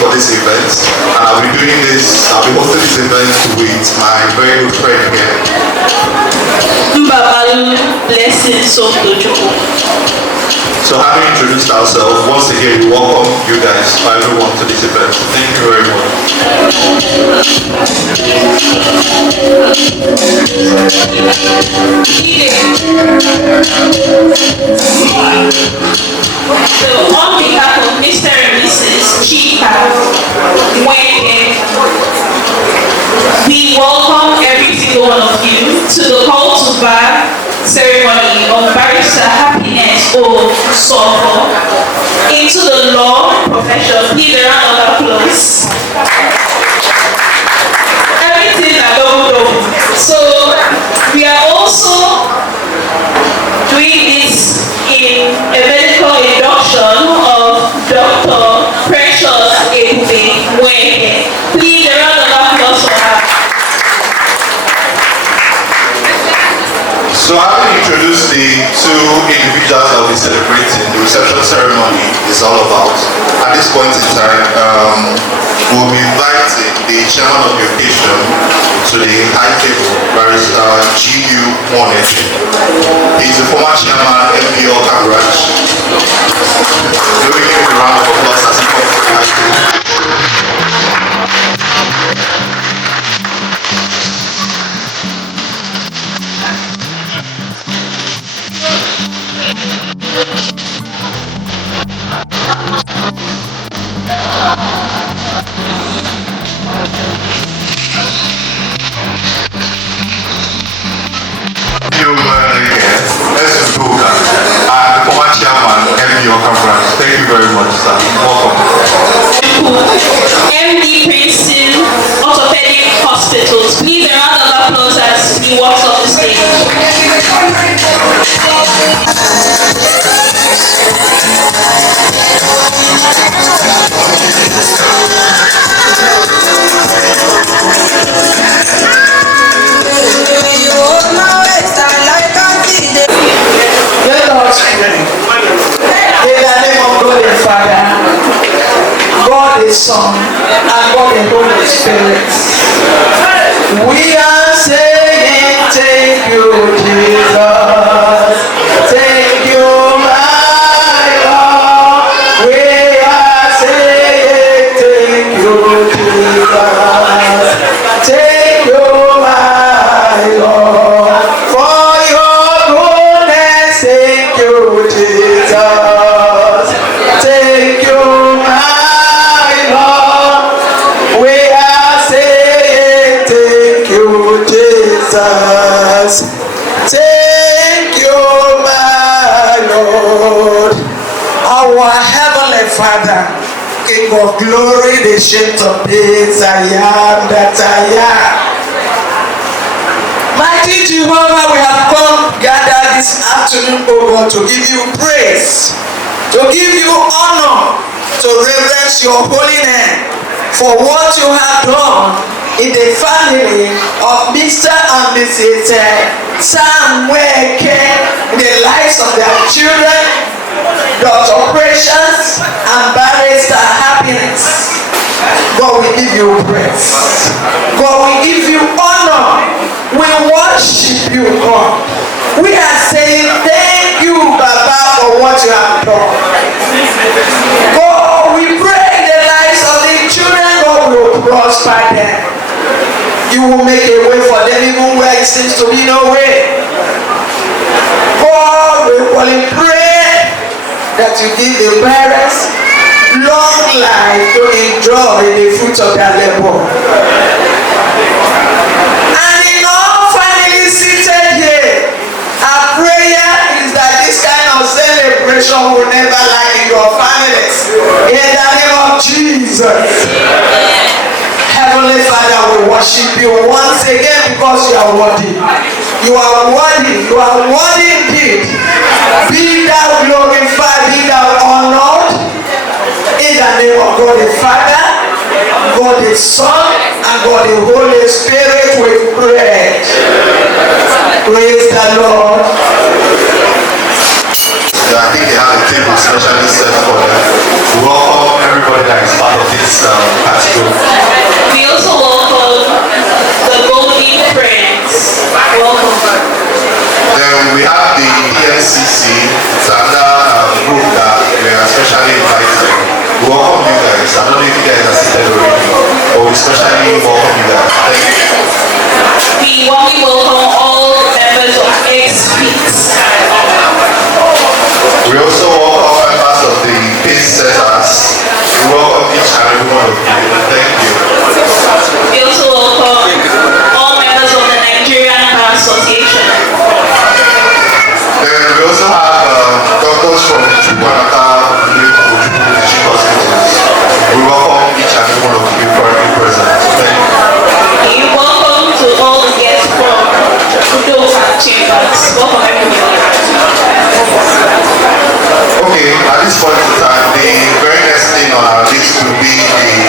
For this event, and I'll be doing this, I'll be hosting this event with my very good friend here. So having introduced ourselves, once again we welcome you guys, everyone, to this event. Thank you very much. So on behalf of Mr. and Mrs. Nweke, we welcome every single one of you to the call to bar ceremony of Barrister Happiness Nsofor into the law profession. Please a round of applause. Everything I don't know. So we are also doing this in a medical induction of Dr. Precious Ebube Nweke. Please a round of applause for her. So having introduced the two individuals that will be celebrating, the reception ceremony is all about. At this point in time, we'll be inviting the chairman of the occasion to the high table, Barrister Chibuikem. He's the former chairman, MPO Branch. We'll give him a round of applause as he comes to the high table. Thank you very much, sir. Welcome. MD Princeton Orthopedic Hospitals. Please a round of applause as he walks off the stage. God the Son, and God the Holy Spirit. We are saying thank you, Jesus. Thank you, my Lord. We are saying thank you, Jesus. Thank you, my Lord, for your goodness. Thank you, Jesus. Thank you, my Lord. We are saying thank you, Jesus. Thank you, my Lord. Our Heavenly Father, King of glory, the shade of days, I am that I am. Mighty Jehovah, we have come gathered this afternoon, O God, to give you praise, to give you honor, to reverence your holy name for what you have done in the family of Mr. and Mrs. Nweke, in the lives of their children, Dr. Precious and Barrister Happiness. God will give you praise. God will give you honor. you have done. God, we pray in the lives of the children, God will prosper them. You will make a way for them even where it seems to be no way. God, we will pray that you give the parents long life to enjoy the fruit of their labor. And in all families seated here, our prayer is that this kind of celebration will never lack in your families. In the name of Jesus. Heavenly Father, we worship you once again because you are worthy. You are worthy. You are worthy indeed. Be thou glorified, be thou honored. In the name of God the Father, God the Son, and God the Holy Spirit, we pray. Praise the Lord. I think they have a table specially set for them. We welcome everybody that is part of this party. We also welcome the Golden Friends. Welcome. Then we have the ENCC, it's another group that we are specially invited. We welcome you guys. I don't know if you guys are seated already, but we especially welcome you guys. Thank you. We warmly welcome all members of X-Fits. We also welcome members of the pace setters. We welcome each and every one of you. Thank you. We also welcome all members of the Nigerian Bar Association. Then we also have doctors from Chibuikem teaching hospitals. We welcome each and every one of you currently present. Thank you. We welcome to all the guests from Udonna Chambers. Welcome everyone. Okay, at this point in time, the very next thing on our list will be the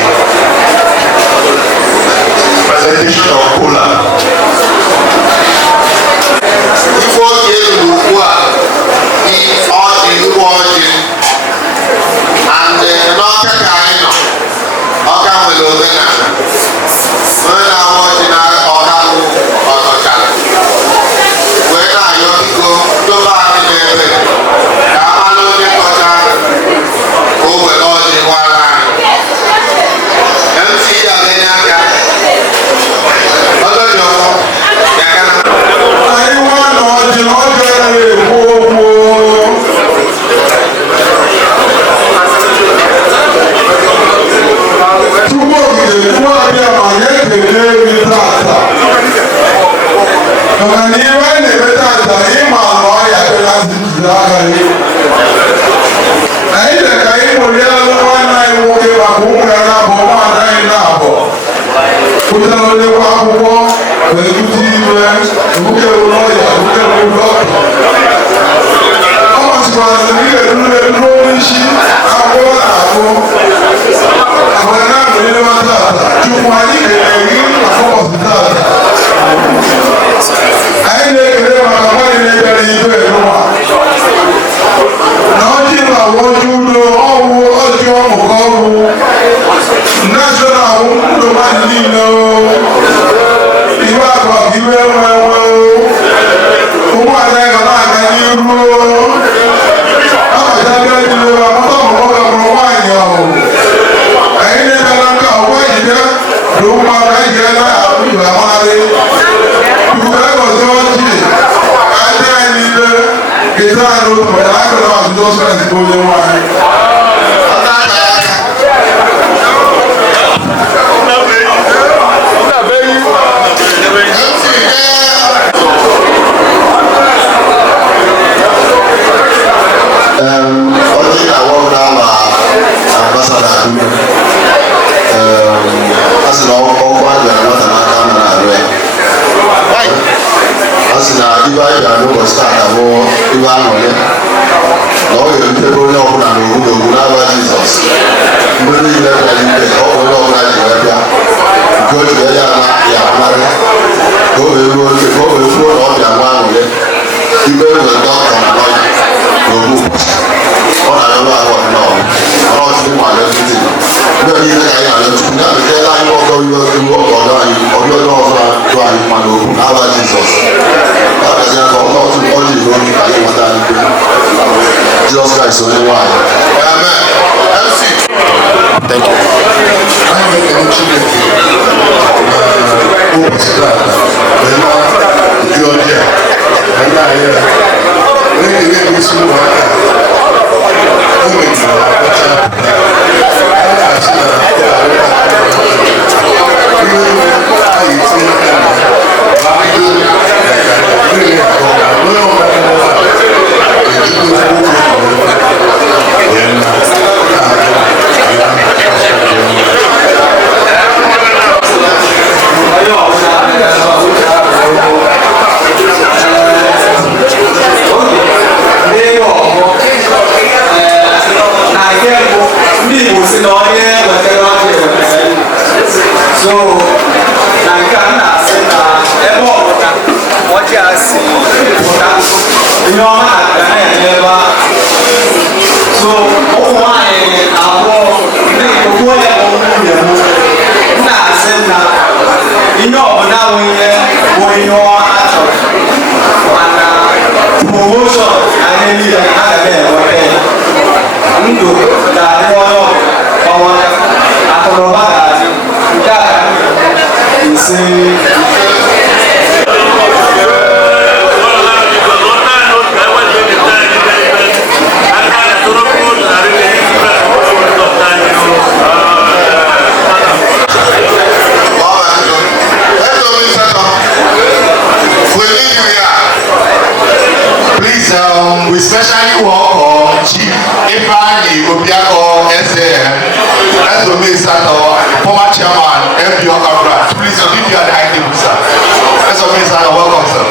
presentation of cola. Before getting to work, the audience watching and not a kind of okay with Udonna. When I watching our when I go to back in the Jesus Christ, We especially welcome Chief SAM, Ebube former chairman, Alfred. Please give you the high table, sir. Welcome, sir.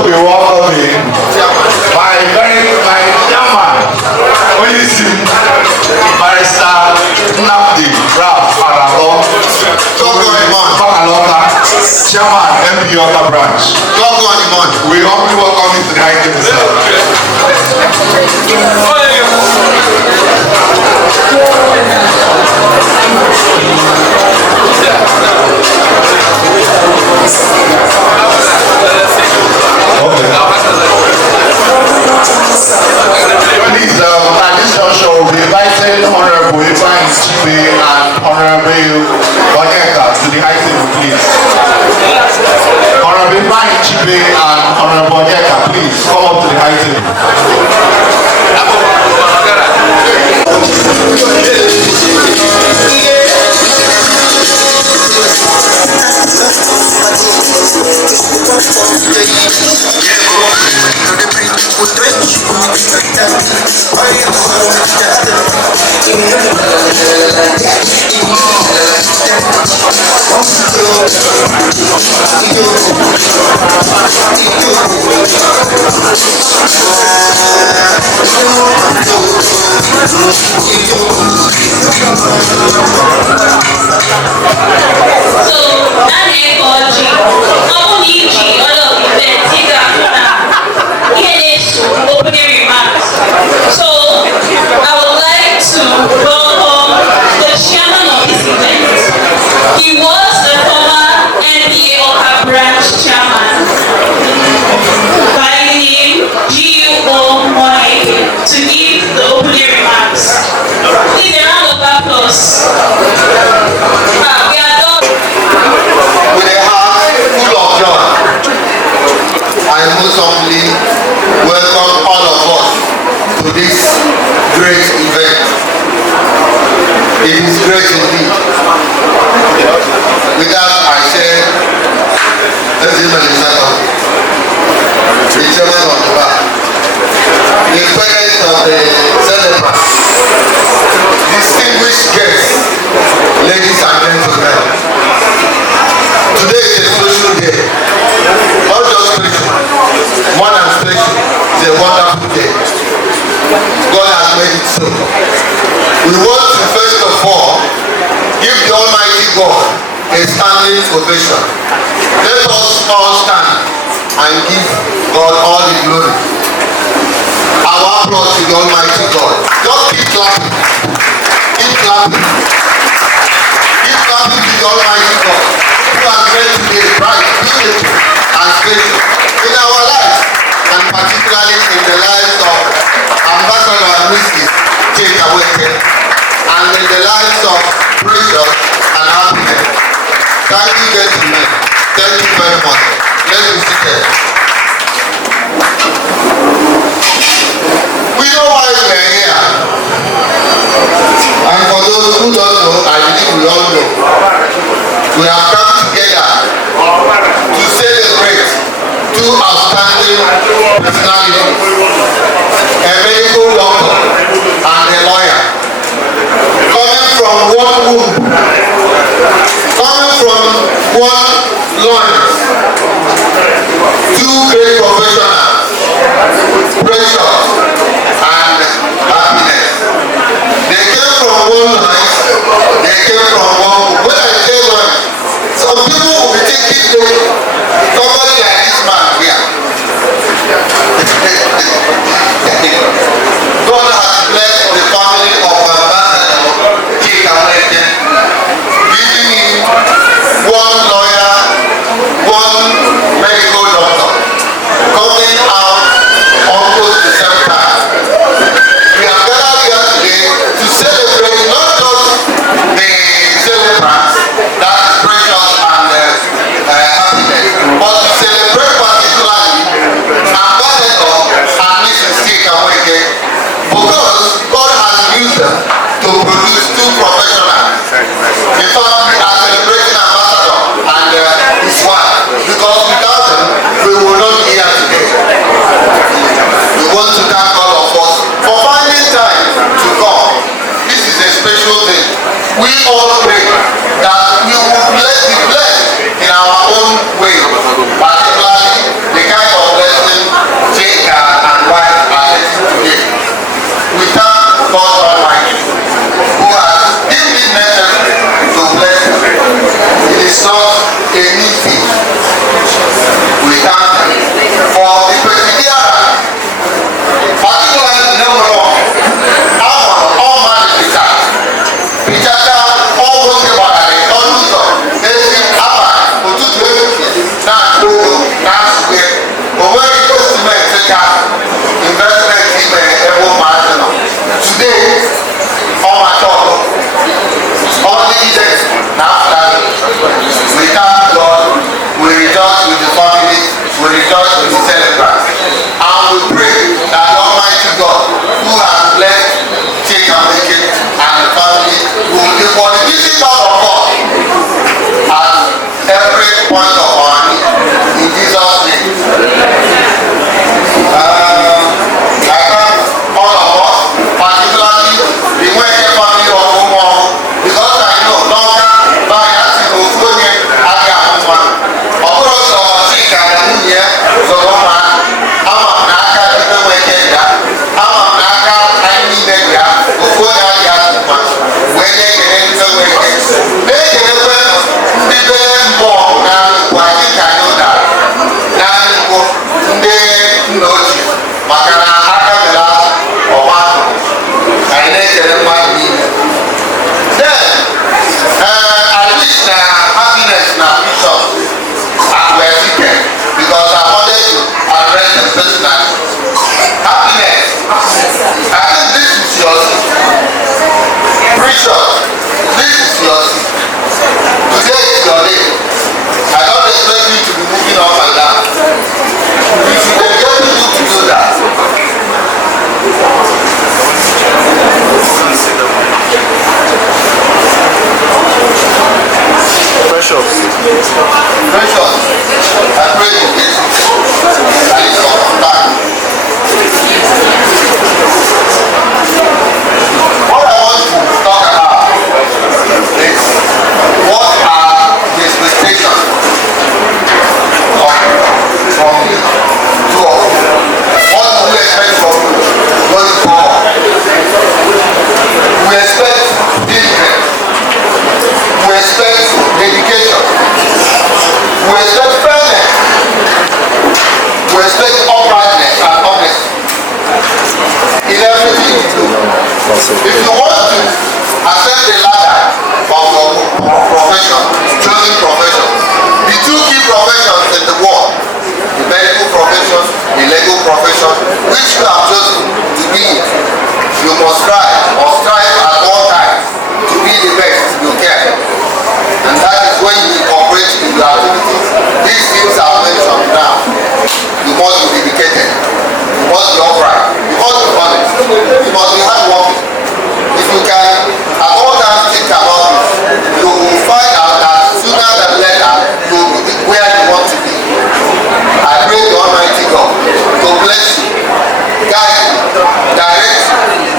We welcome my chairman, Barrister Nnamdi Ralph Arago, Chairman MPOTA branch. We humbly welcome you to the high table, sir. Please, at this juncture, we'll be inviting Honorable Chibuikem and Honorable Nweke to the high table, please. Honorable Chibuikem and Honorable Nweke, please come up to the high table. So I would like to welcome the chairman of this event. He was the former NPA branch chairman by the name Nweke to give the opening remarks. Please a round of applause. We are done. With a heart full of joy, I most humbly welcome all of us to this great event. It is great indeed. With that, I say, let's give an example. The chairman of the bar, the parents of the celebrant, distinguished guests, ladies and gentlemen. Today is a social day, not just spiritual, more than spiritual. It's a wonderful day. God has made it so. We want to first of all give the Almighty God a standing ovation. Let us all stand and give God all the glory. Our applause to the Almighty God. Just keep clapping. Keep clapping. Keep clapping to the Almighty God, who has made today bright, beautiful, and special in our lives, and particularly in the lives of Ambassador and Mrs. Chibuikem, and in the lives of Precious and Happiness. Thank you, gentlemen. Thank you very much. Let's be seated. We know why we are here. And for those who don't know, I believe we all know. We have come together to celebrate two outstanding personalities, a medical doctor and a lawyer, coming from one womb, coming from one launch two great professionals, Precious and Happiness. They came from one life, they came from one. When I say one, some people will be thinking somebody like this man here. God has blessed the family of Ambassador Chibuikem, giving him one lawyer, one medical doctor, coming out almost the same time. We are gathered here today to celebrate not just the celebrants, that is Precious and Happiness, but to celebrate particularly Ambassador and Mrs. Nweke, because God has used them to produce two professionals. In fact, we are celebrating Ambassador and his wife, because without them, we will not be here today. We want to thank all of us for finding time to come. This is a special thing. We all pray that we will be blessed in our own way, particularly the kind of blessing Jake and wife are getting today. We thank God Almighty, who has deemed it necessary to bless them. It is not a new thing. We thank Him for the perseverance, particularly the number one. All managers, Peter, almost everybody, almost every hour, for 2 to 8 not go, not square. But when it goes to make investment in every margin, today, all my talk, all the agents, now that we thank God, we rejoice with the family, we rejoice with the celebrants, and we pray that Almighty God, who has blessed Chibuikem and the family, will give for the visit of God at every point of our need. In Jesus' name. I thank all of us, particularly the Nweke family of Udonna, because I know longer by asking Udonna aga Udonna. Also, Chika and Nweke, so ama n'aka ndị Nweke ya, ama n'aka anyị niile ya, Udonna ya Udonna, wee na-ekele ndị Nweke. Na-ekelekwe ndị be mbọ na nkwa dịka Yoda na nkwu ndị nna ochie, maka na aka mere ọgbakọ anyị na-ekele mmadụ niile. Then, I wish na Happiness na Bishop were seated, because I wanted to address them personally. Happiness, I think this is your seat. Bishop, this is your seat. Today is your day. I don't expect you to be moving up and down. We should enable you to do that. Precious, I pray you get it. And it's all come back. What I want to talk about is what are the expectations from you to us. What do we expect from you going forward? We expect diligence. We expect dedication. We expect fairness. We expect uprightness and honesty in everything you do. If you want to ascend the ladder of your profession, chosen profession, the two key professions in the world, the medical profession, the legal profession, which you have chosen to be, you must strive at all times to be the best you can. And that is when you incorporate in your activities these things are mentioned now. You must be dedicated, you must be upright, you must be honest, you must be hardworking. If you can at all times think about this, you will find out that sooner than later you will be where you want to be. I pray the Almighty God to bless you, guide you, direct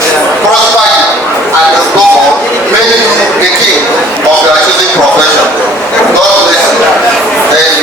you, prosper you, and above all, make you the king of your chosen profession. God bless you.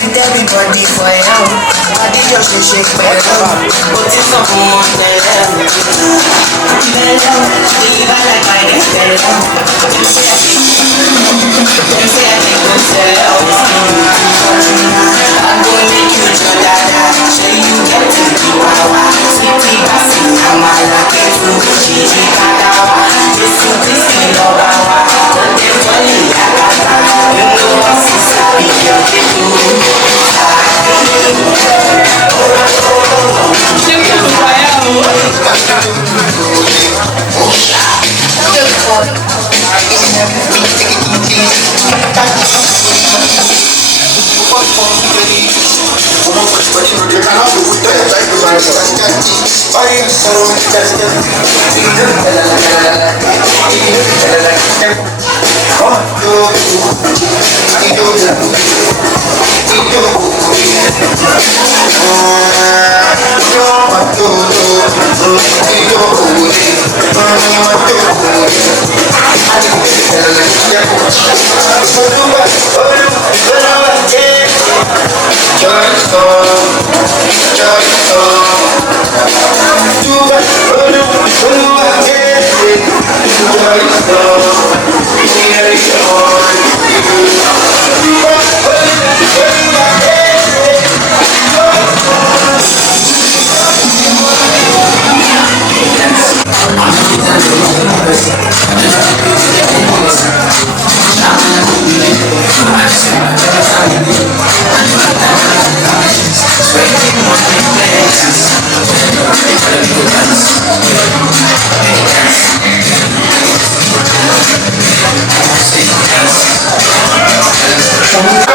With everybody for you, body just shake for you. But it's not more than you. Bello, leave like I get bello. Them say I think go sell. I'm gonna make you your dada. Show you get to Chihuahua. Sweetie Bassi, I'm a lucky fruit. Gigi Kadawa. This is the Obawa. Don't get funny, Yakata. You know what's inside me, you're the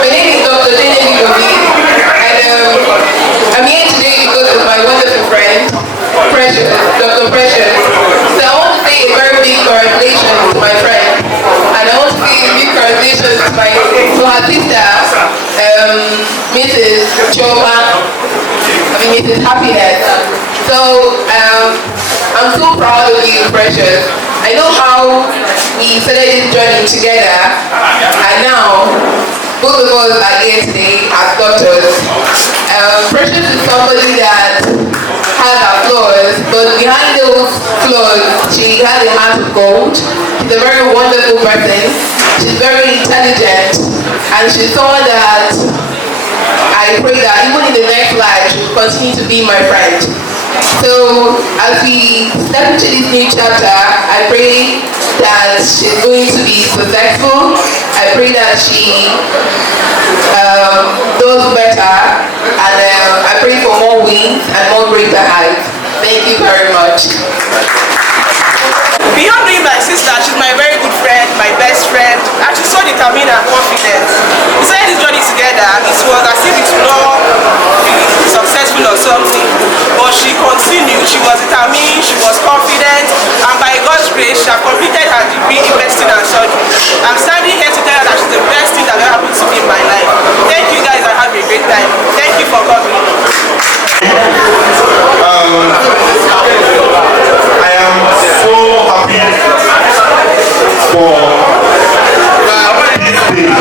Beginning to my friend. And I want to give big congratulations to her sister, Mrs. Choma. Mrs. Happiness. So I'm so proud of you, Precious. I know how we started this journey together, and now both of us are here today as doctors. Precious is somebody that has her flaws, but behind those flaws, she has a heart of gold. She's a very wonderful person. She's very intelligent, and she's someone that I pray that even in the next life, she will continue to be my friend. So as we step into this new chapter, I pray that she's going to be successful. I pray that she does better, and I pray for more wins and more greater heights. Thank you very much. Beyond being my sister, she's my very good friend, my best friend, and she's so determined and confident. We started this journey together. It was as if it would not be successful or something, but she continued. She was determined, she was confident, and by God's grace, she has completed her degree in medicine and surgery. I'm standing here to tell her that she's the best thing that ever happened to me in my life. Thank you guys, and have a great time. Thank you for coming. I am so happy for this day.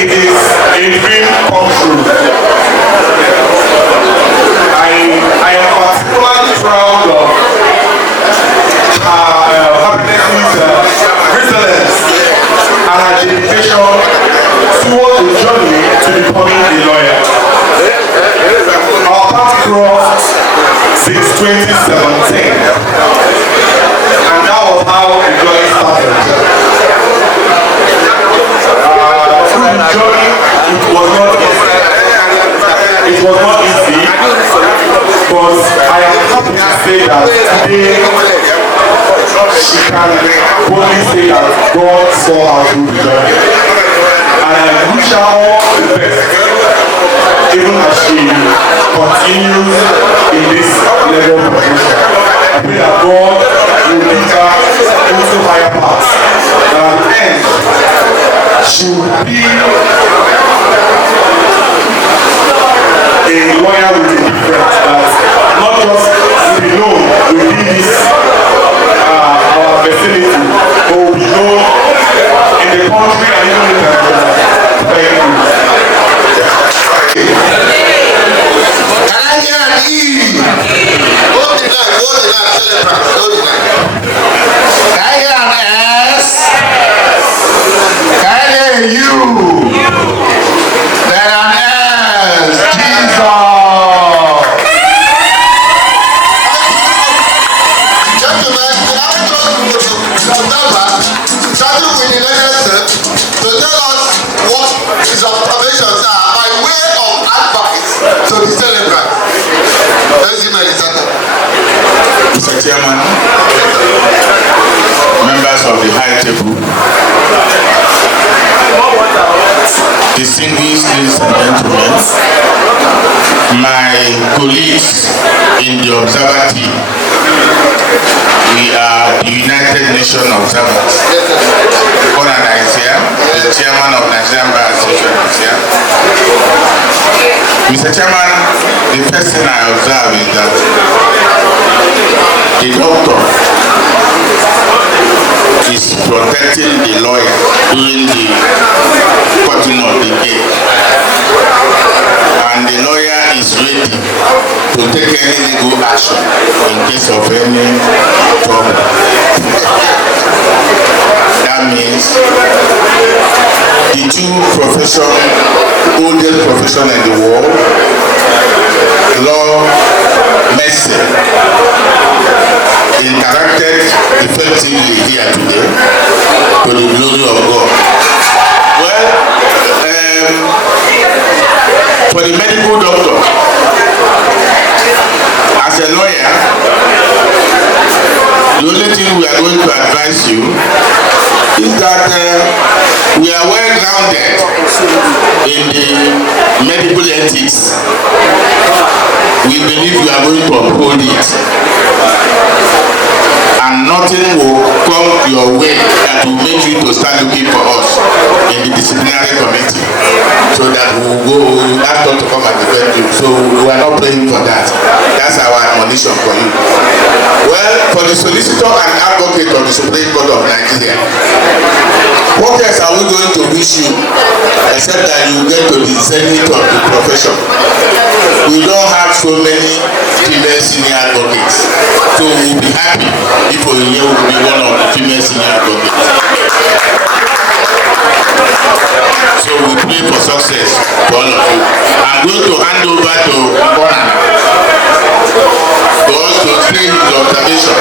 It is a dream come true. I am particularly proud of her happiness, resilience, and her dedication towards the journey to becoming a lawyer. Our path crossed since 2017, and that was how the journey started. Through the journey, it was not easy. It was not easy, but I am happy to say that today she can boldly say that God saw her through the journey, and I wish her all the best, even as she continues in this level of position. I pray that God will lead her into higher paths. And at the end, she will be a lawyer with a difference that not just will be known within this our vicinity, but will be known in the country and even internationally. Thank you. Can I hear an E? Hold the line, celebrate, hold the line. Can I hear an S? Can I hear a U? Then an S. Jesus. Gentlemen, I just to Nava, starting with the legislature, to tell us what his observations are by way of advice to the celebrant. Let's see my legislator. Mr. Chairman, members of the high table, distinguished ladies and gentlemen, my colleagues in the observer team, we are the United Nations observers. Udonna is here, the chairman of Nigerian Bar Association is here. Mr. Chairman, the first thing I observe is that the doctor is protecting the lawyer during the cutting of the case, and the lawyer is ready to take any legal action in case of any trouble. That means the two oldest profession in the world, law, medicine, interacted effectively here today to the glory of God. Well, for the medical doctor, as a lawyer, the only thing we are going to advise you is that we are well grounded in the medical ethics. We believe we are going to uphold it, and nothing will your way that will make you to start looking for us in the disciplinary committee, so that we will go, ask us to come and defend you. So we are not praying for that. That's our admonition for you. Well, for the solicitor and advocate of the Supreme Court of Nigeria, what else are we going to wish you except that you get to the zenith of the profession? We don't have so many female senior advocates, so we will be happy if you will be one of the female senior advocates. So we pray for success to all of you. I'm going to hand over to Udonna for us to say his observation,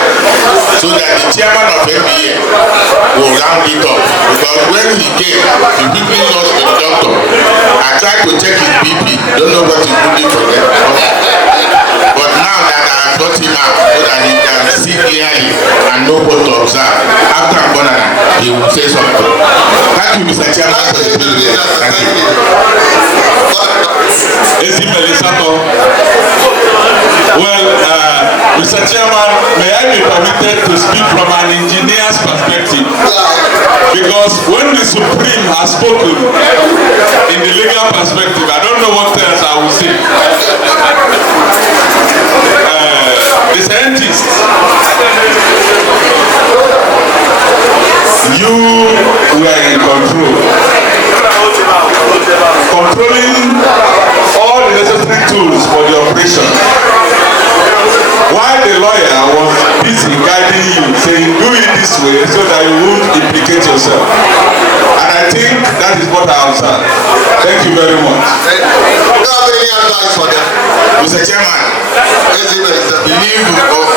so that the chairman of NBA will round it up. Because when he came, he quickly lost the doctor. I tried to check his BP, don't know what he's looking for there. But now that I have brought him out so that he can see clearly and know what to observe, after Udonna, he will say something. Thank you, Mr. Chairman, for the privilege. Thank you. Well, Mr. Chairman, may I be permitted to speak from an engineer's perspective? Because when the Supreme has spoken in the legal perspective, I don't know what else I will say. The scientists, you were in control, controlling all the necessary tools for the operation, while the lawyer was busy guiding you, saying do it this way so that you won't implicate yourself. And I think that is what I observed. Thank you very much. Do you have any advice for them? Mr. Chairman, leave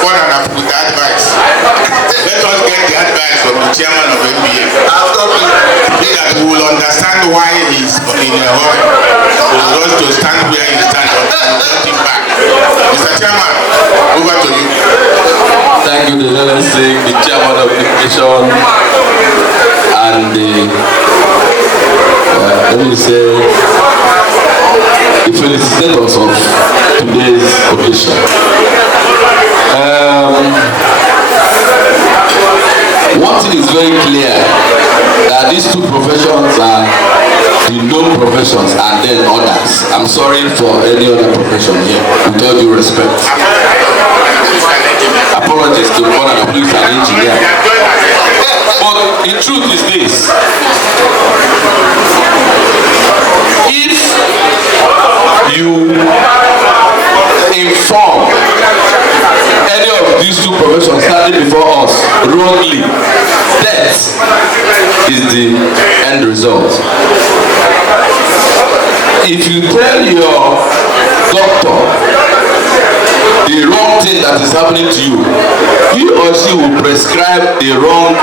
one and a half with the advice. Let us get the advice from the chairman of NBA. So that we will understand why he is in a hurry for us to stand where he stands up and get him back. Mr. Chairman, over to you. Thank you, the LSC, the chairman of the commission, and the let me say the felicitators of today's occasion. One thing is very clear, that these two professions are the known professions and then others. I'm sorry for any other profession here, with all due respect. Apologies to one and a police and engineer. But the truth is this: if you inform any of these two professions standing before us wrongly, death is the end result. If you tell your doctor the wrong thing that is happening to you, he or she will prescribe the wrong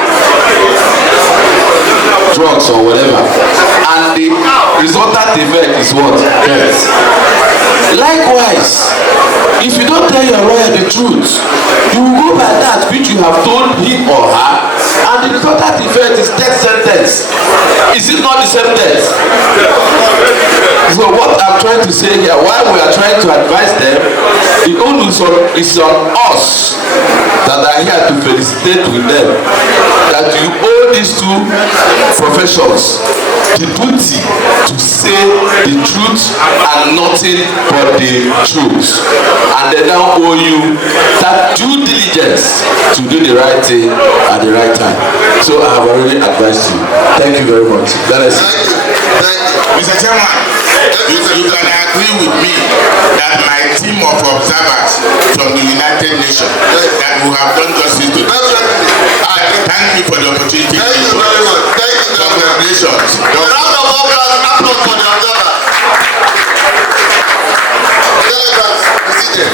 drugs or whatever, and the resultant effect is what? Death. Likewise, if you don't tell your lawyer the truth, you will go by that which you have told him or her, and the resultant effect is death sentence. Is it not the same death? So what I'm trying to say here, while we are trying to advise them, the onus is on us that are here to felicitate with them, that you owe these two professions the duty to say the truth and nothing but the truth, and they now owe you that due diligence to do the right thing at the right time. So I have already advised you. Thank you very much. Mr. Chairman, you can agree with me that my team of observers from the United Nations that we have done justice to. Thank you for the opportunity. Thank you very much. Thank you. Congratulations. A round of applause for the observers. Delegates, be seated.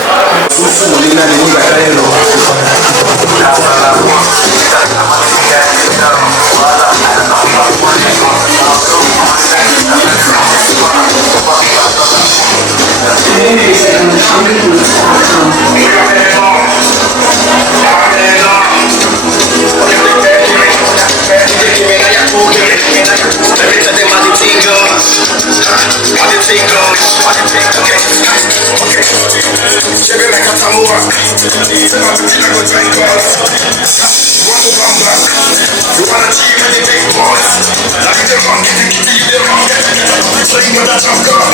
You wanna achieve with the big boys. Like the rock, leave the rock. Sing with that tough girl.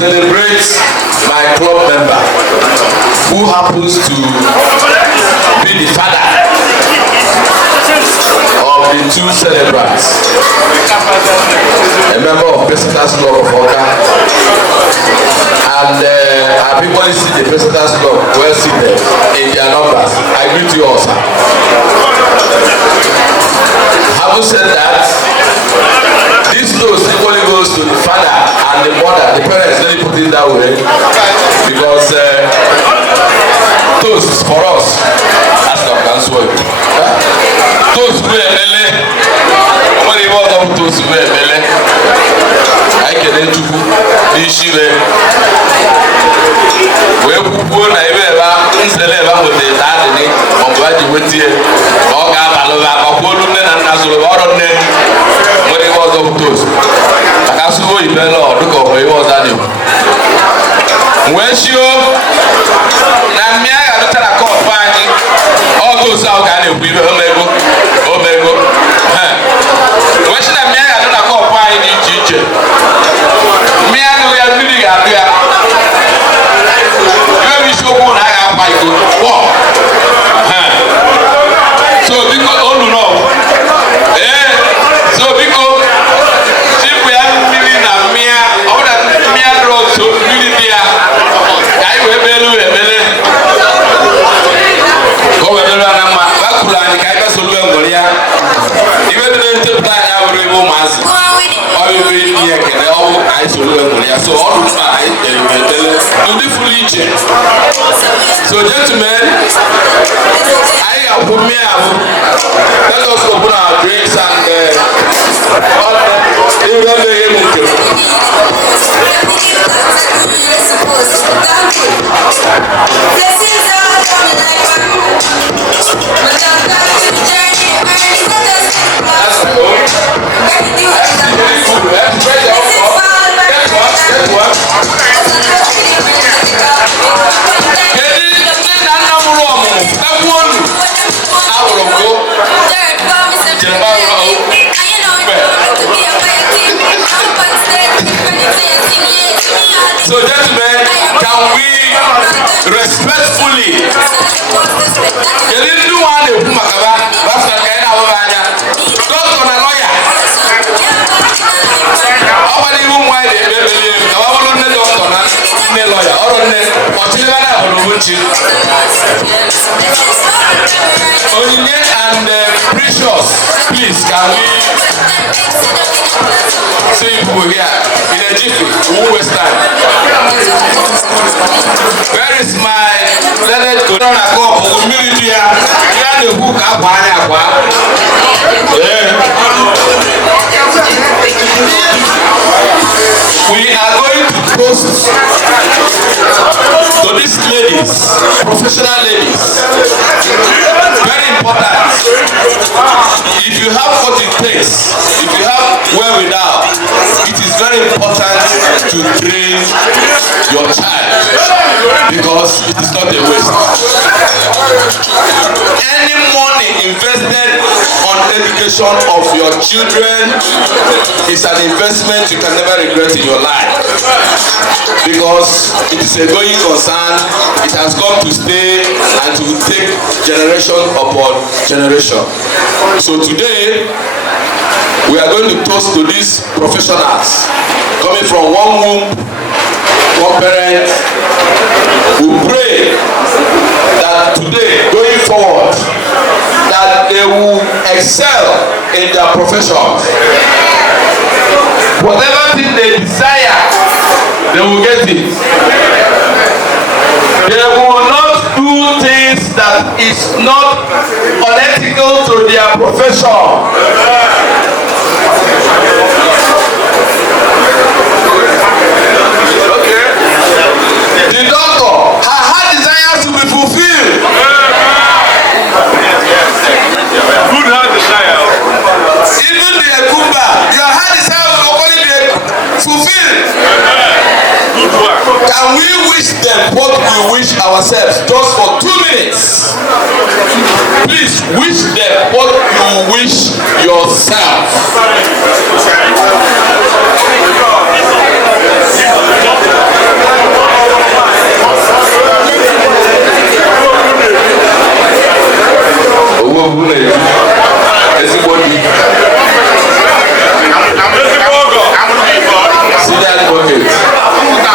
Celebrate my club member who happens to be the father of the two celebrants, a member of President's Club of Oka, and our people see the President's Club well seated in their numbers. I greet you all, sir. Having said that, this toast equally goes kudos to the father and the mother, the parents, let me put it that way, because toast for us, as the council, toast we emele, nobody was up toast we emele. I can enter this year. We go na ebe ba nsele ba mo de ta de ni o gba di wetie o ga ba lo ba ko lu ne na na so ba ro ne mo de was of toast aka so ibe lo do ko we was that we shio na mi aga do tara ko fa ni o to sa o ga ne ku ibe o mego we shi na mi aga do na ko fa ni chiche mi aga ya bili ga bia so because all you know, so because if we are living a mere, all that mere drugs, so really there, I will be able to go over the Rama, Bakula, and Kaka Suluangoria. Even the plan I will remove mass. All you bring here can all I Suluangoria. So all the time, beautifully checked. So gentlemen, I have put me out. Let us open our drinks and so gentlemen, can we respectfully do one doctor na lawyer nobody even why they believe na wa lo ne doctor na ne lawyer or ne otile na olubunchi Onyinye and Precious, please can we see people here in a jiffy? We won't waste time. Where is my learned Udonna cup? Humility here. Here the hook up we are going to toast to these ladies, professional ladies. Very important. If you have what it takes, if you have wherewithal, it is very important to train your child because it is not a waste. Any money invested on education of your children is an investment you can never regret in your life because it is a going concern. It has come to stay and to take generation upon generation. So today we are going to toast to these professionals coming from one womb, one parent. We pray that today going forward that they will excel in their profession. Whatever thing they desire, they will get it. They will not do things that is not unethical to their profession. Okay. The doctor, her heart desires to be fulfilled. Good heart desire. Even the Ebube, your heart desire will only be fulfilled. Good work. Can we wish them what we wish ourselves just for 2 minutes? Please wish them what you wish yourself.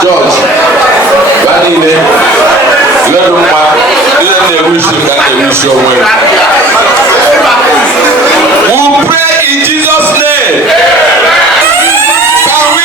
George, we pray in Jesus' name. Can we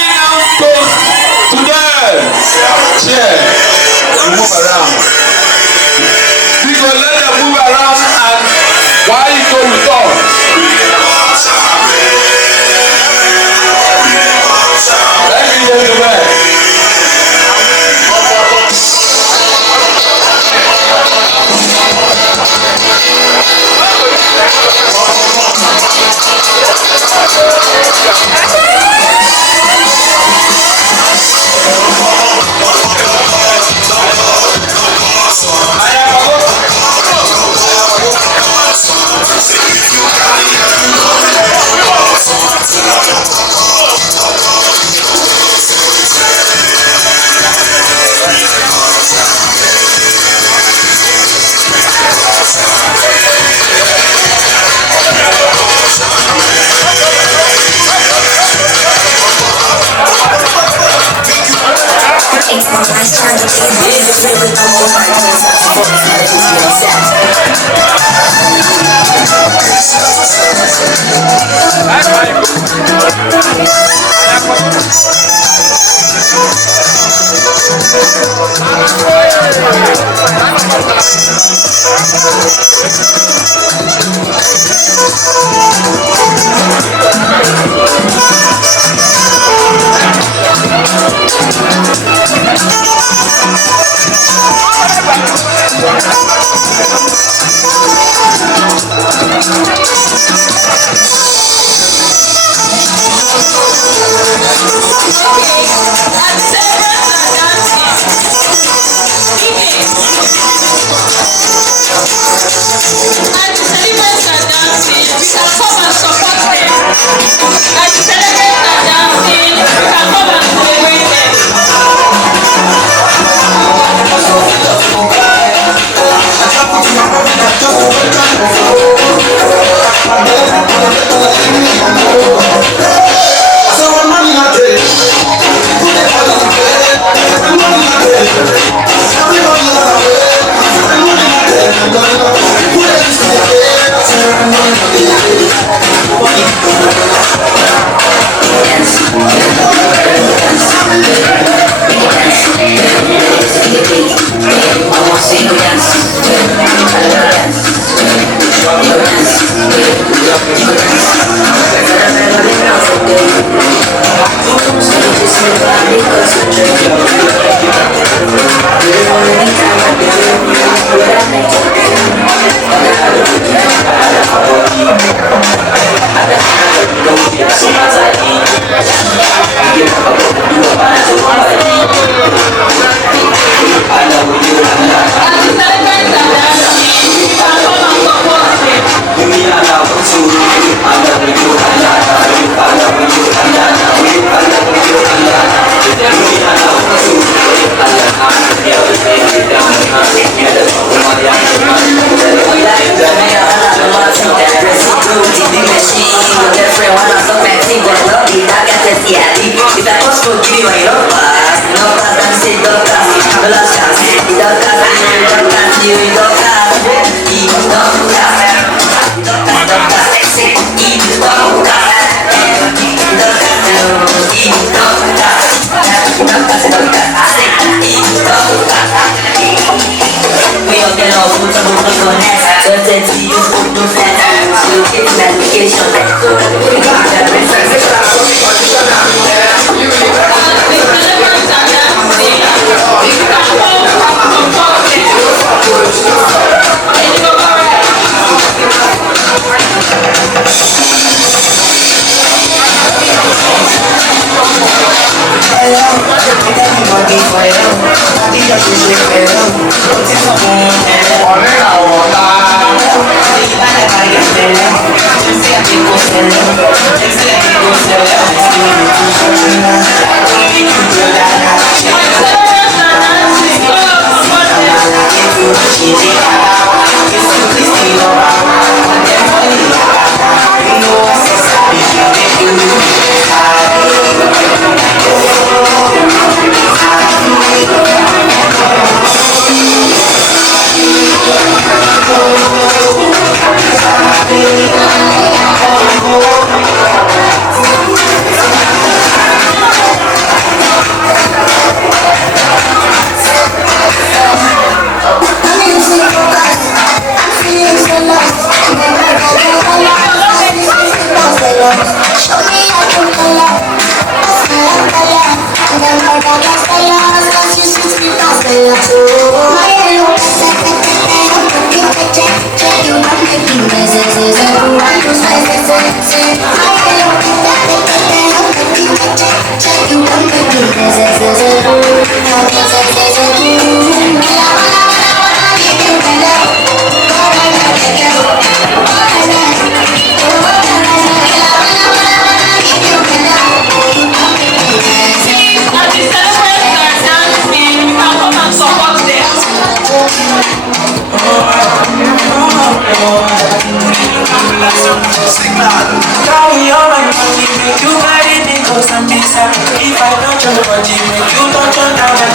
If I don't jump on you, make you don't jump down.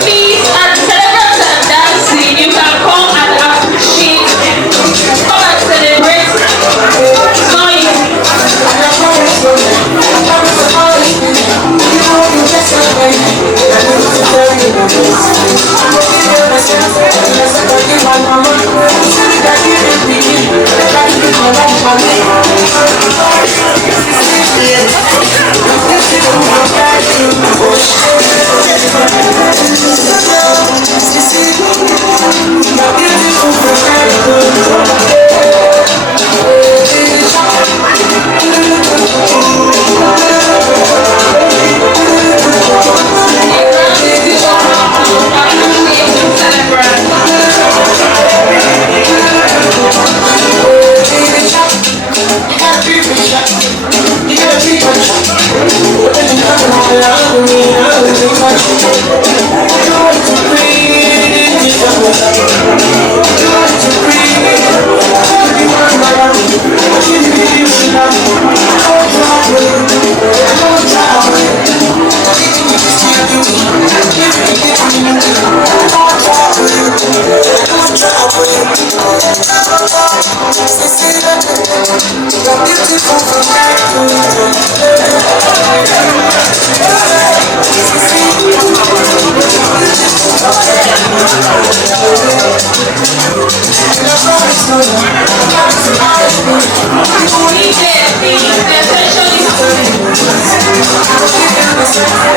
Please, as celebrants are dancing, you can come and appreciate them. Come and celebrate.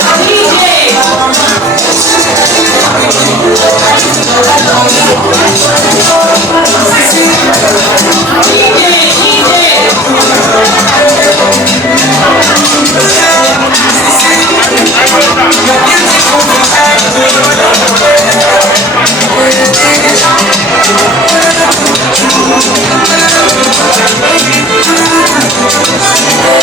It's not easy. Yeah.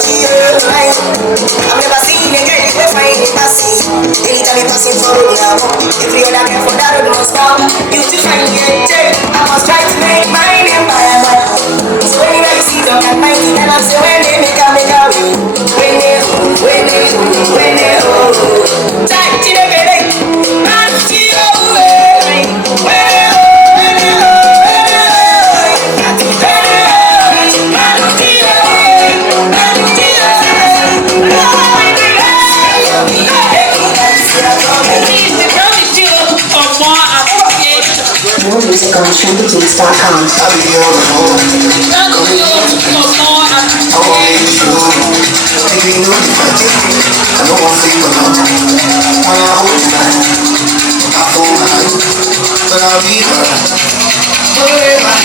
I've never seen a girl who find it passing. Anytime you passing for road now, every other girl for that road must stop. You to find it, I must try to make my name by a man. So anywhere you see them, and mighty, and I'm saying when they make a way. When they time to the belly, man, see away. More music on trendybeats.com. I'll be on the phone. Baby, you know the fight. I don't want to see you alone. When I hold you back, I fall behind. But I'll be there. Forever.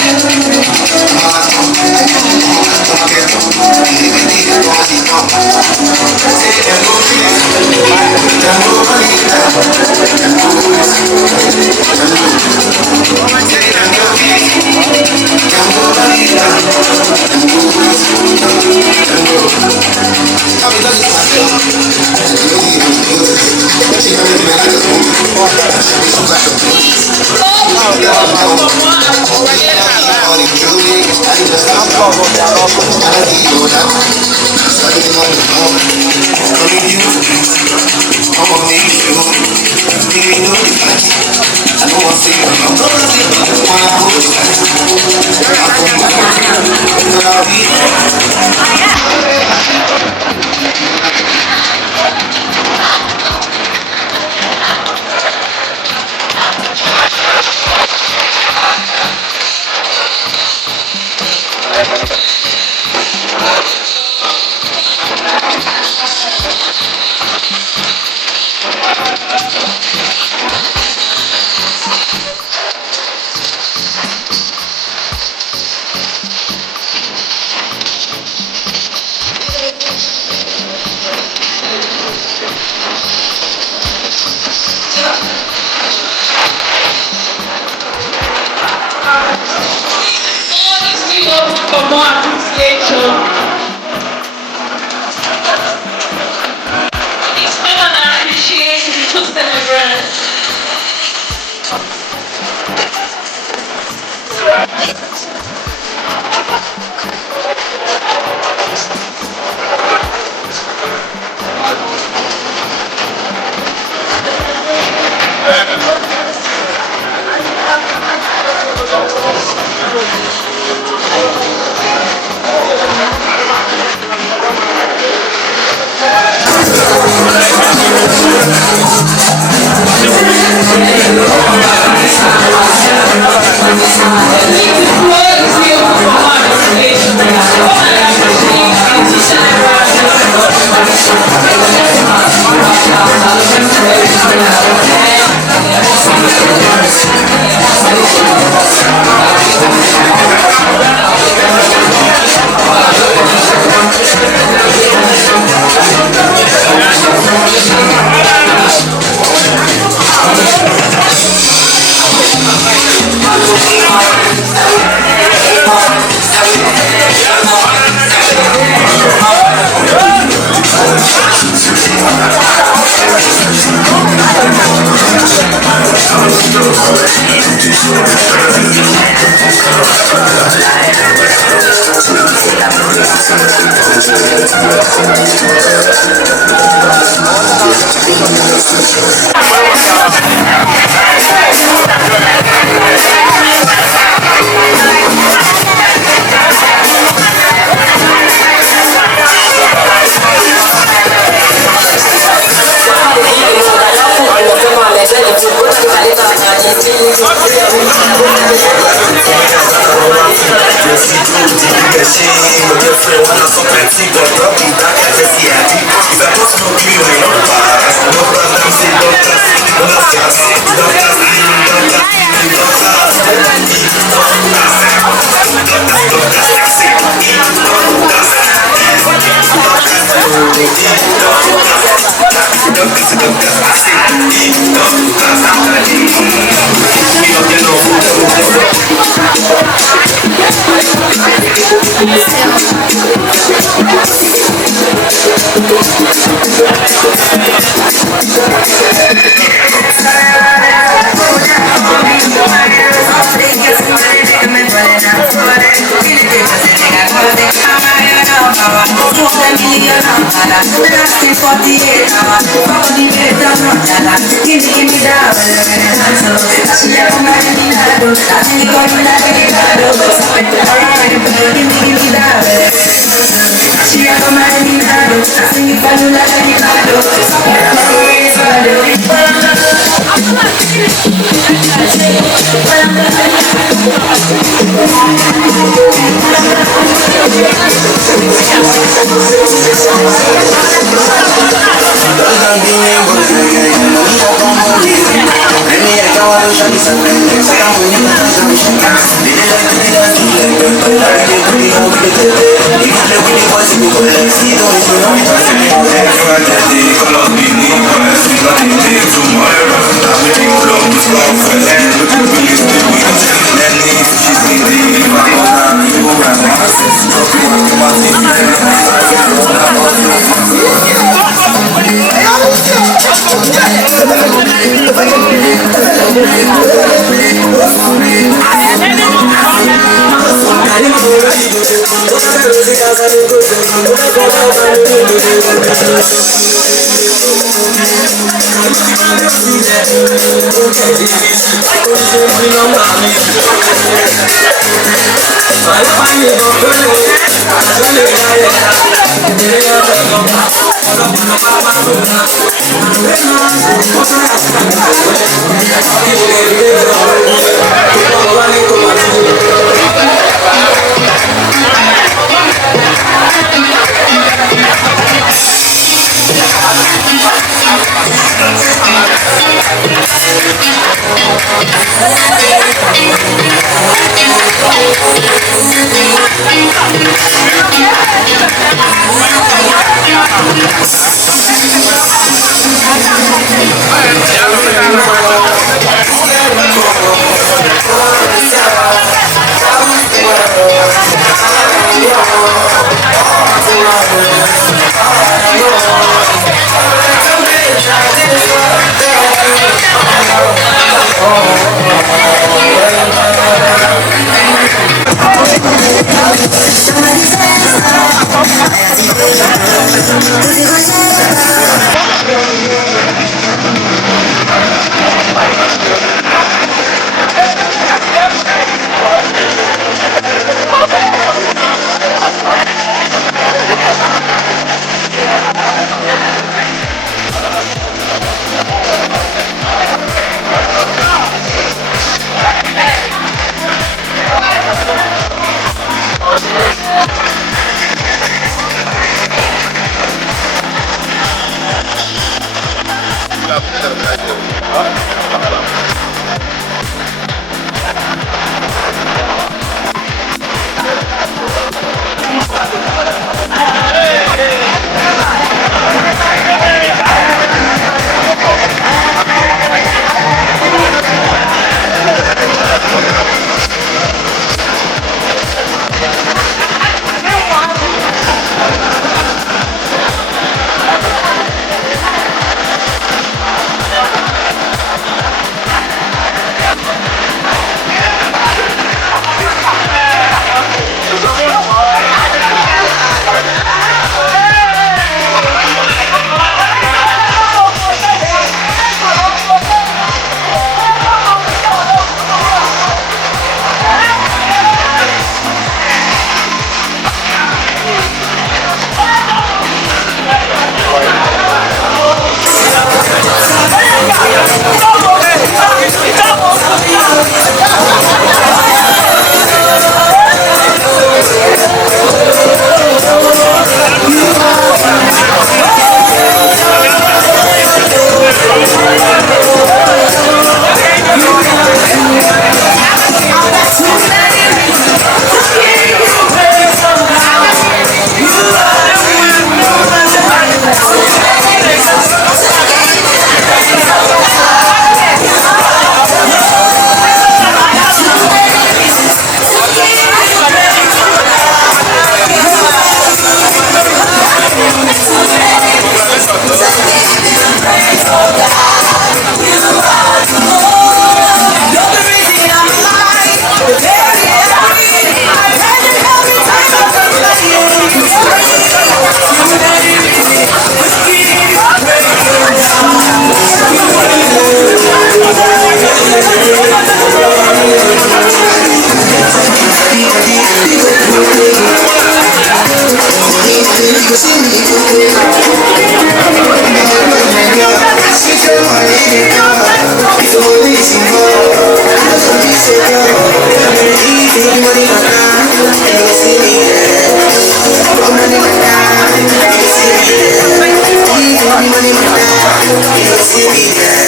see me there.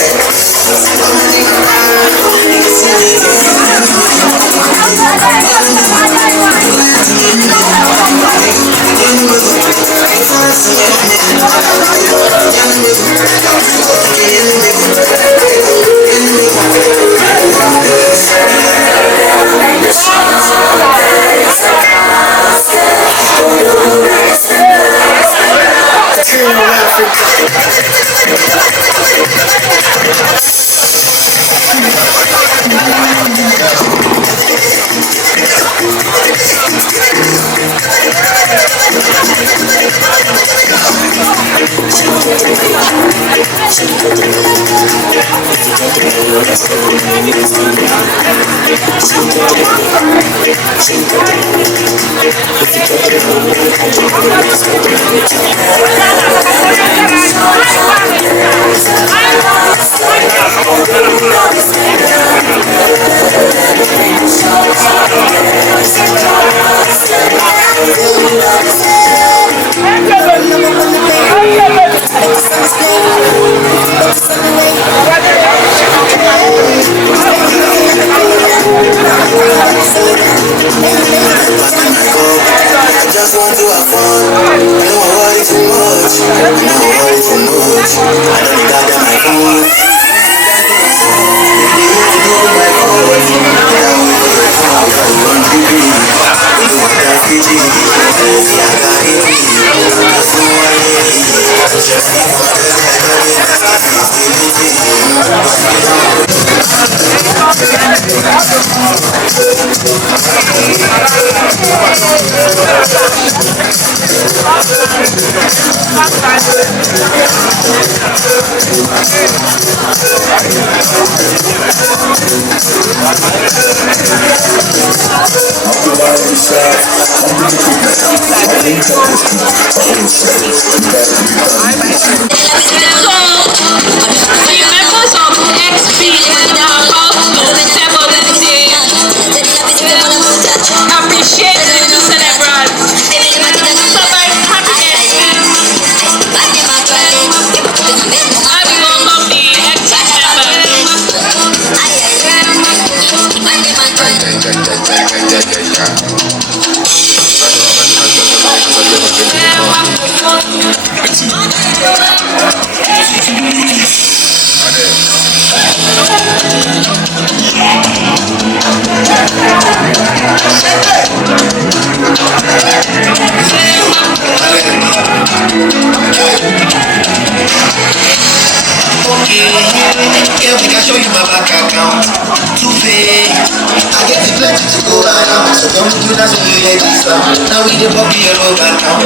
Now we the body all over now.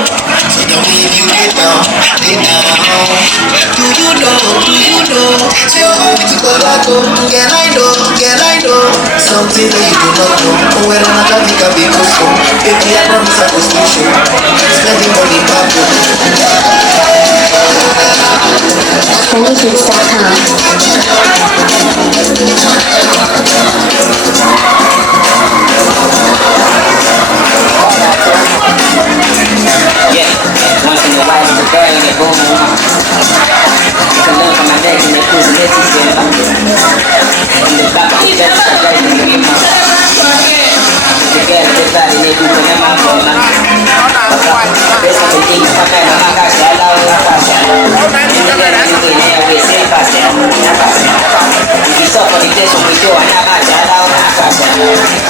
So tell me if you get down, get down. Do you know? Say you want me to go that go. Girl I know something that you do not know. Oh, when I'm not having a big so baby, I promise I will still show. Spending money back home. Yeah, once in a while it's a girl in the boom. You can learn from my legs and they pose and let's see them. In the back of the chest, I got it in the game. The girl is bad and they do for them out for them. Best of the things for men, I'm not going to allow you to pass it. If you suffer the test of the show, I'm not going to allow you to pass it.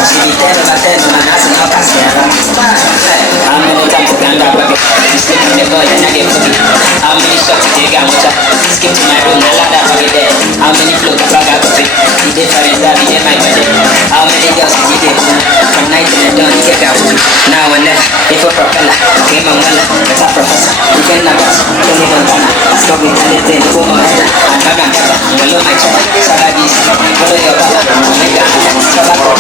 She be 10 over 10 man, that's not pass it. How many times you can grab a bit? Skip to the ball and I get for me. How many shots you take out? Skip to my room, I love that for me there. How many floats I got for it? The difference that we get my body. How many girls did you get? From night to the dawn, you get out with me. Now and then, if a propeller, came on well, it's a professor. You can never, don't even wanna. Stop with anything, go on head. I'm coming better, below my chair. Salagis, follow your back. Omega, Sabako,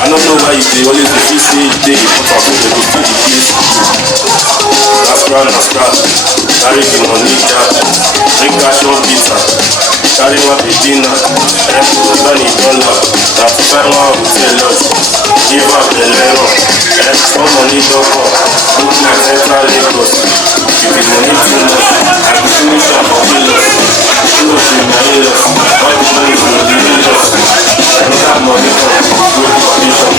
I don't know why you always say you say you put out the place. That's run and scrap. Carry the money down. Drink cash one pizza. Carry my baby now. Udonna. That's the time I will tell us. Give up the level. Some money don't come. Look like Central Lagos. If the money too much, I can finish up for kilos. Kilos in my in-laws. All the money from the in-laws. I don't have money from the foundation.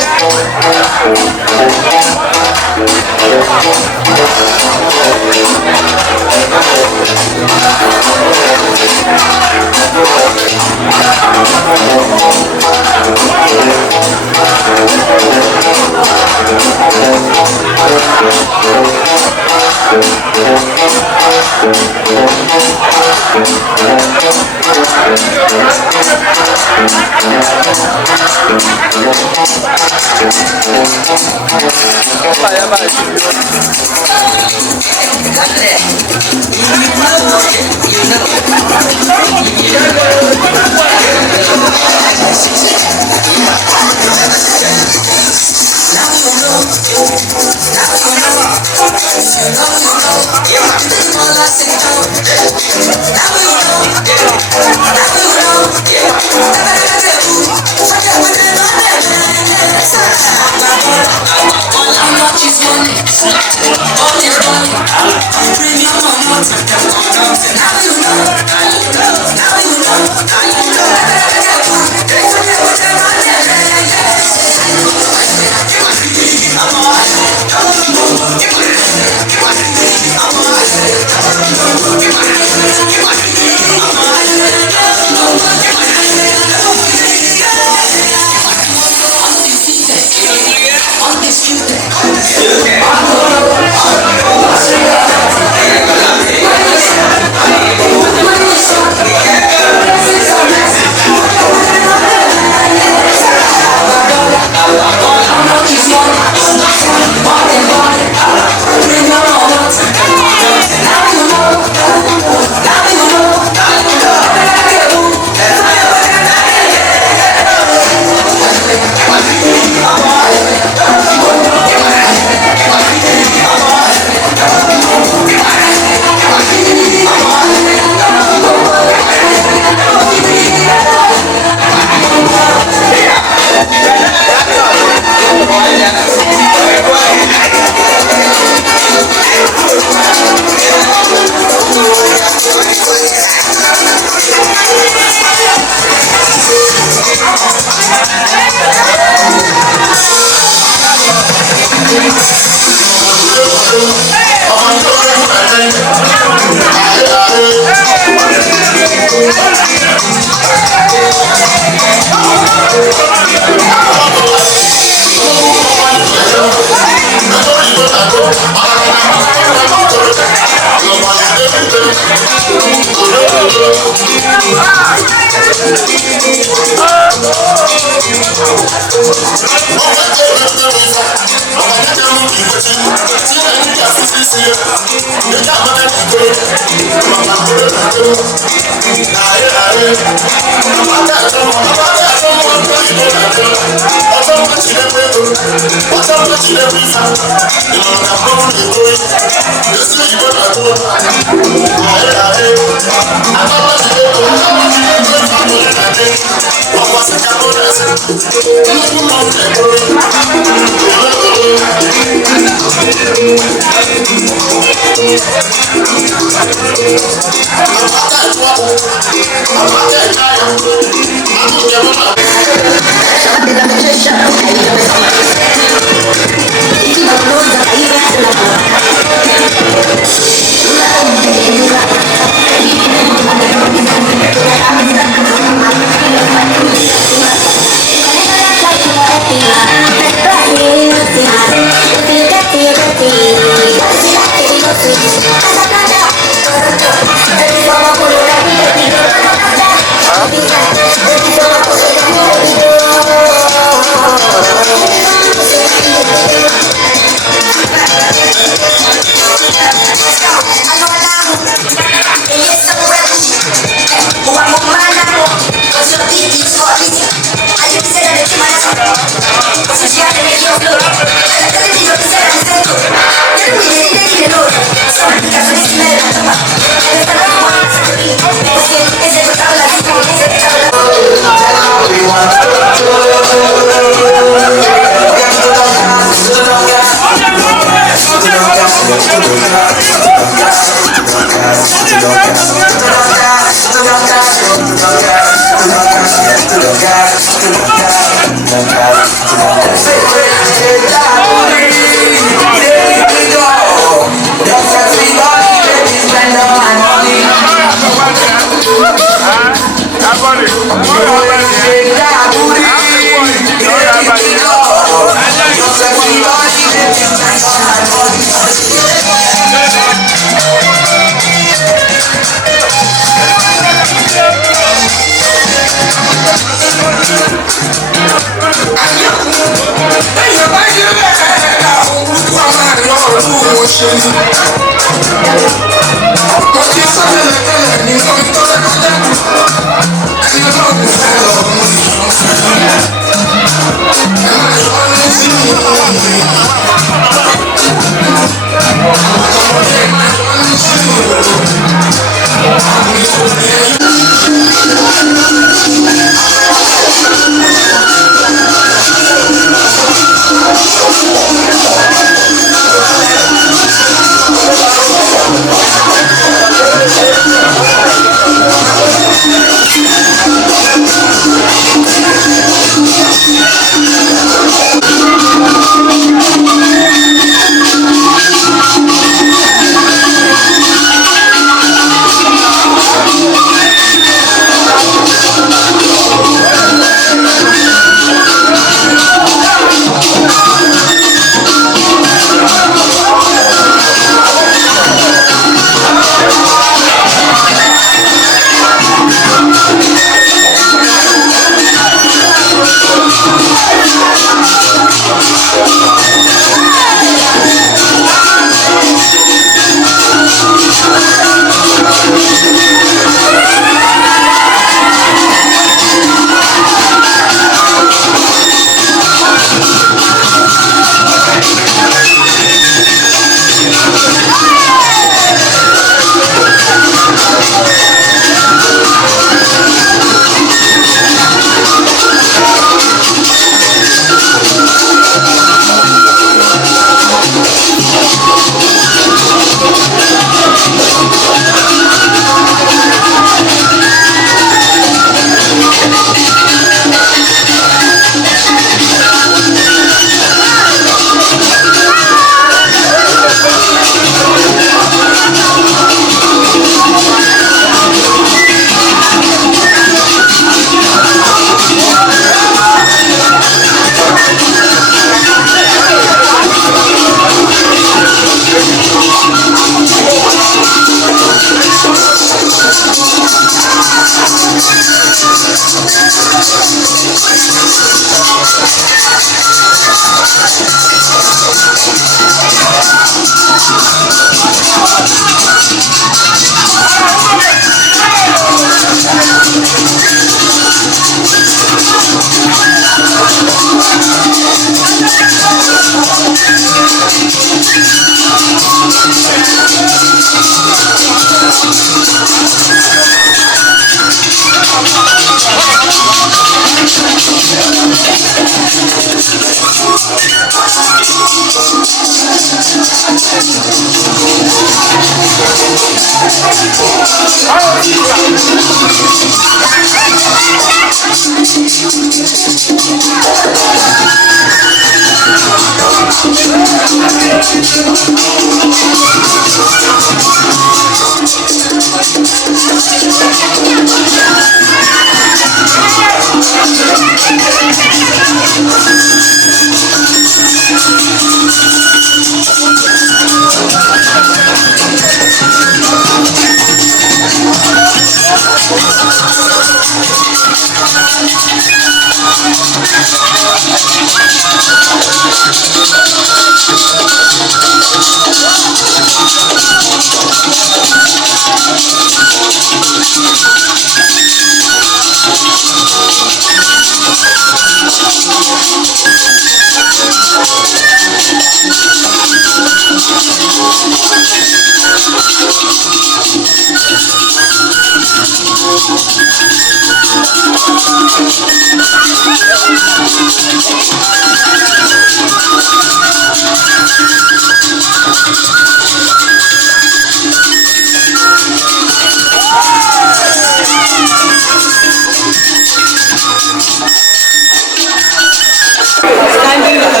Standing on the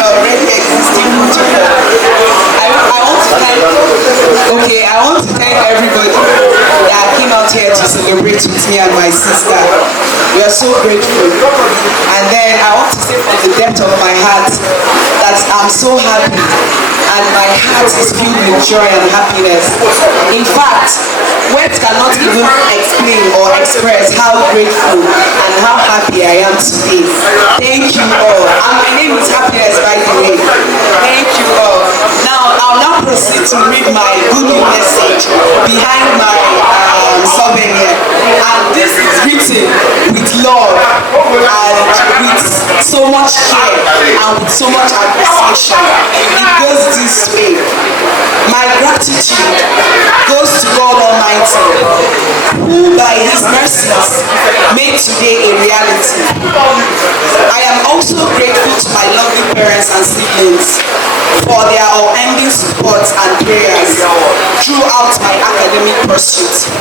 already existing protocol, I want to thank everybody that came out here to celebrate with me and my sister. We are so grateful. And then I want to say from the depth of my heart that I'm so happy and my heart is filled with joy and happiness. In fact, words cannot even explain or express how grateful and how happy I am today. Thank you all. And my name is Happiness, by the way. Thank you all. Now, I'll now proceed to read my good message behind my souvenir. And this is written with love and with so much care and with so much appreciation. It goes this way. My gratitude goes to God Almighty, who by His mercies made today a reality. I am also grateful to my lovely parents and siblings for their unending support and prayers throughout my academic pursuit.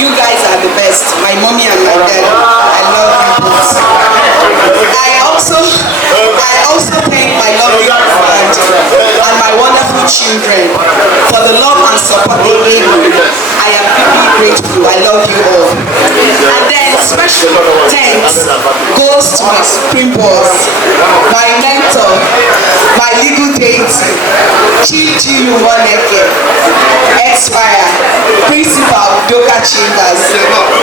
You guys are the best, my mommy and my dad. I love you both. I also thank my lovely husband and my wonderful children for the love and support they gave me. I am deeply grateful. I love you all. And then special thanks goes to my supreme boss, my mentor, my legal deity, Chibuikem, Esquire, Principal Udonna Chambers,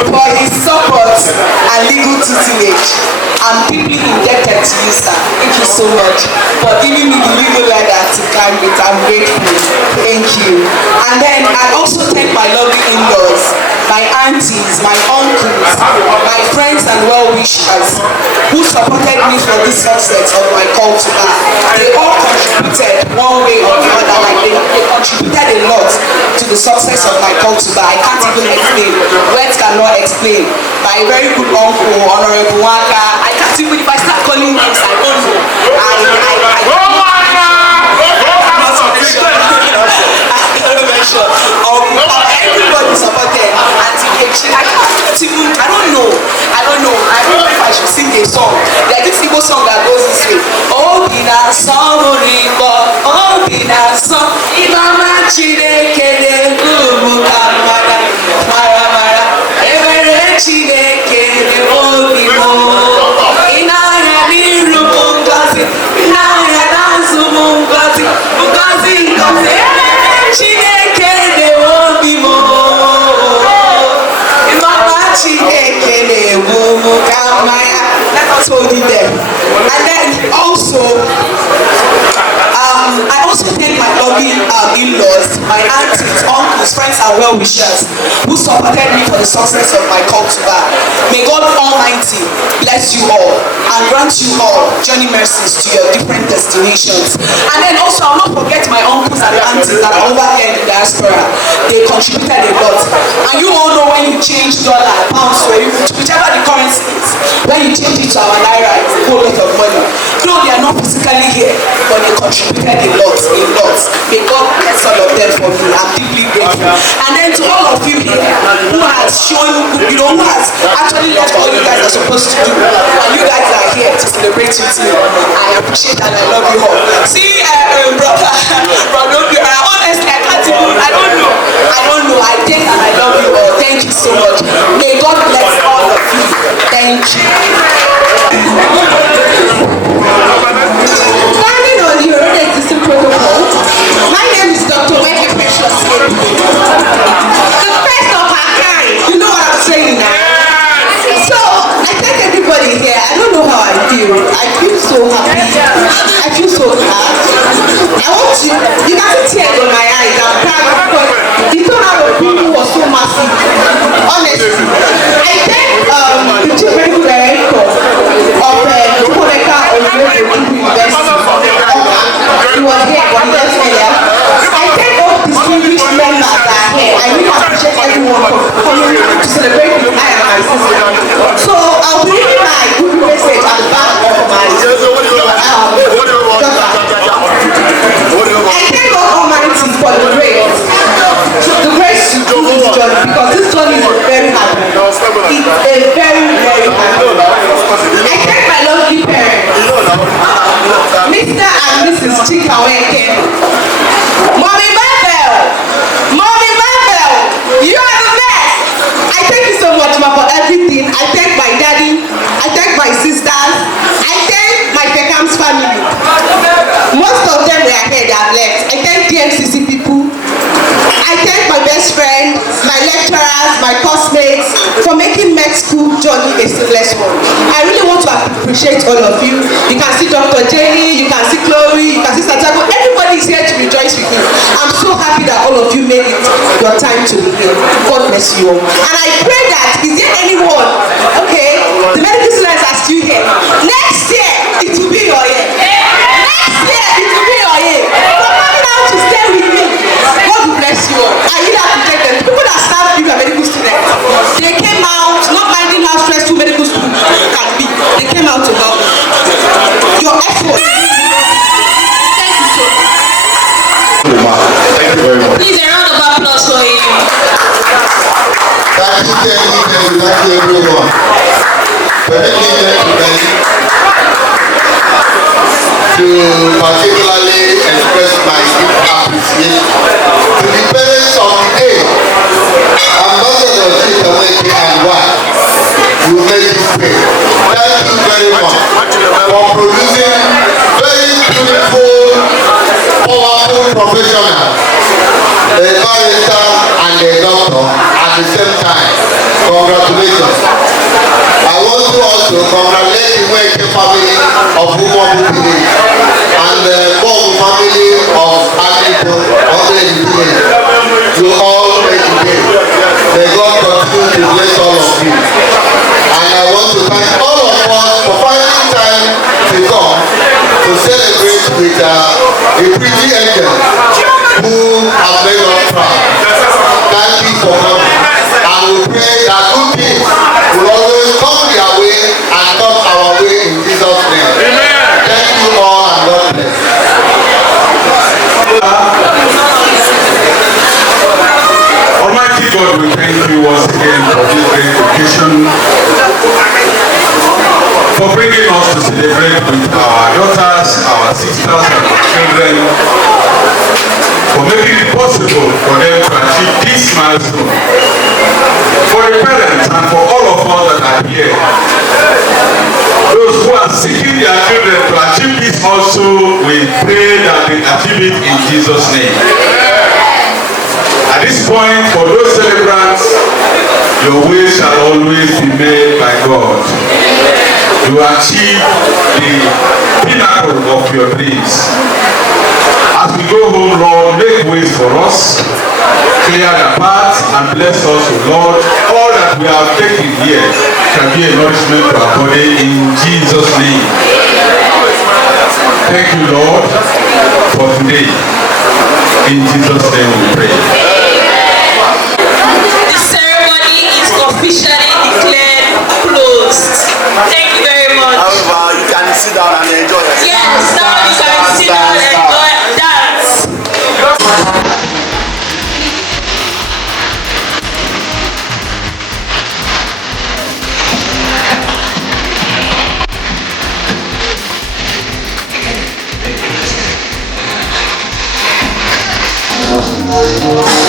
for his support and legal tutelage. I'm deeply indebted to you, sir. Thank you so much for giving me the legal ladder to climb it. I'm grateful. Thank you. And then I also thank my lovely in-laws, my aunties, my uncles, my friends and well-wishers who supported me for this success of my call to bar. They all contributed one way or the other. Like they contributed a lot to the success of my call to bar. I can't even explain. Words cannot explain. My very good uncle, Honorable Nweke. I can't even, if I start calling names, I don't know. Everybody supported Auntie I don't know. I don't know if I should sing a song. There's this Igbo song that goes this way. Obina song Rico, Obina song Imama Chineke Ubu Kamara Mara Mara Evere Chineke Obimo Inaya Niru Mungazi Inaya Nazu Mungazi Mungazi Mungazi Chineke Obimo Imama Chineke Ubu Kamara. That's what we did there. And then also I also thank my lovely in-laws, my aunties, uncles, friends and well-wishers who supported me for the success of my call to bar. May God Almighty bless you all and grant you all journey mercies to your different destinations. And then also I'll not forget my uncles and aunties that are over here in the diaspora. They contributed a lot. And you all know when you change dollar, pounds, or whichever the currency is, when you change it to our naira, it's a whole lot of money. Though they are not physically here, but they contributed a lot. May God bless all of them for me. I'm deeply grateful. And then then to all of you here who has shown, who has actually left all you guys are supposed to do, and you guys are here to celebrate with me. I appreciate and I love you all. See, brother, honestly, I don't know. I think and I love you all. Thank you so much. May God bless all of you. Thank you. Standing on the already existing protocol, my name is Dr. Nweke Precious. The first of her kind. You know what I'm saying now? So, I thank everybody here. I don't know how I feel. I feel so happy. I feel so glad. I want to, you can see tears in my eyes. I'm proud because the turnout of people was so massive. Honestly. I thank the chief medical director of Udonna University. He was here, but he left earlier. I thank all the distinguished members that are here. I really appreciate everyone for coming to celebrate with I and my sister. So I'll be reading my good message at the back of my I thank God Almighty for the grace to do this journey, because this journey is very hard. It's a very, very hard. I thank my lovely parents, Mr. and Mrs. Chibuikem. Mommy Babel, you are the best. I thank you so much, Ma, for everything. I thank my daddy. I thank my sisters. I thank my Beckham's family. Most of them were here, they have left. I thank DMCC people. I thank my best friend, my lecturers, my classmates for making med school journey a seamless one. I really want to appreciate all of you. You can see Dr. Jenny, you can see Chloe, you can see Santiago. Everybody is here to rejoice with me. I'm so happy that all of you made it your time to be here. God bless you all. And I pray that, is there anyone, okay, the medical students are still here. Next year, it will be your year. Next year, it will be your year. You're coming out to stay with me. God bless you all. I really appreciate them. People that serve you are medical students. They came out, not minding how stressful medical students can be. They came out to help. Your effort. Thank you so much. Thank you very much. Please, a round of applause for him. Thank you everyone. Permit me to particularly express my deep appreciation to the parents of the day, Ambassador Chibuikem and wife. You made it great. Thank you very much for producing very beautiful, powerful professionals, a barrister and a doctor at the same time. Congratulations. I want to also congratulate the Nweke family of Umobu Village and the Bogu family of Agripo Village. You all make it great. May God continue to bless all of you. And I want to thank all of us for finding time to come to celebrate with a pretty angel who has made us proud. Thank you for coming. And we pray that good things will always come their way and come our way in Jesus' name. Amen. Thank you all and God bless. Almighty God, we thank you once again for this great occasion, for bringing us to celebrate with our daughters, our sisters, and our children, for making it possible for them to achieve this milestone. For the parents and for all of us that are here, those who are seeking their children to achieve this also, we pray that they achieve it in Jesus' name. At this point, for those celebrants, your will shall always be made by God. You achieve the pinnacle of your dreams. As we go home, Lord, make ways for us, clear the path, and bless us, O Lord. All that we have taken here shall be a nourishment to our body in Jesus' name. Thank you, Lord, for today. In Jesus' name we pray. This ceremony is officially declared closed. Thank you very much. However, you can sit down and enjoy. Yes, now you can sit down and enjoy and dance. Thank you.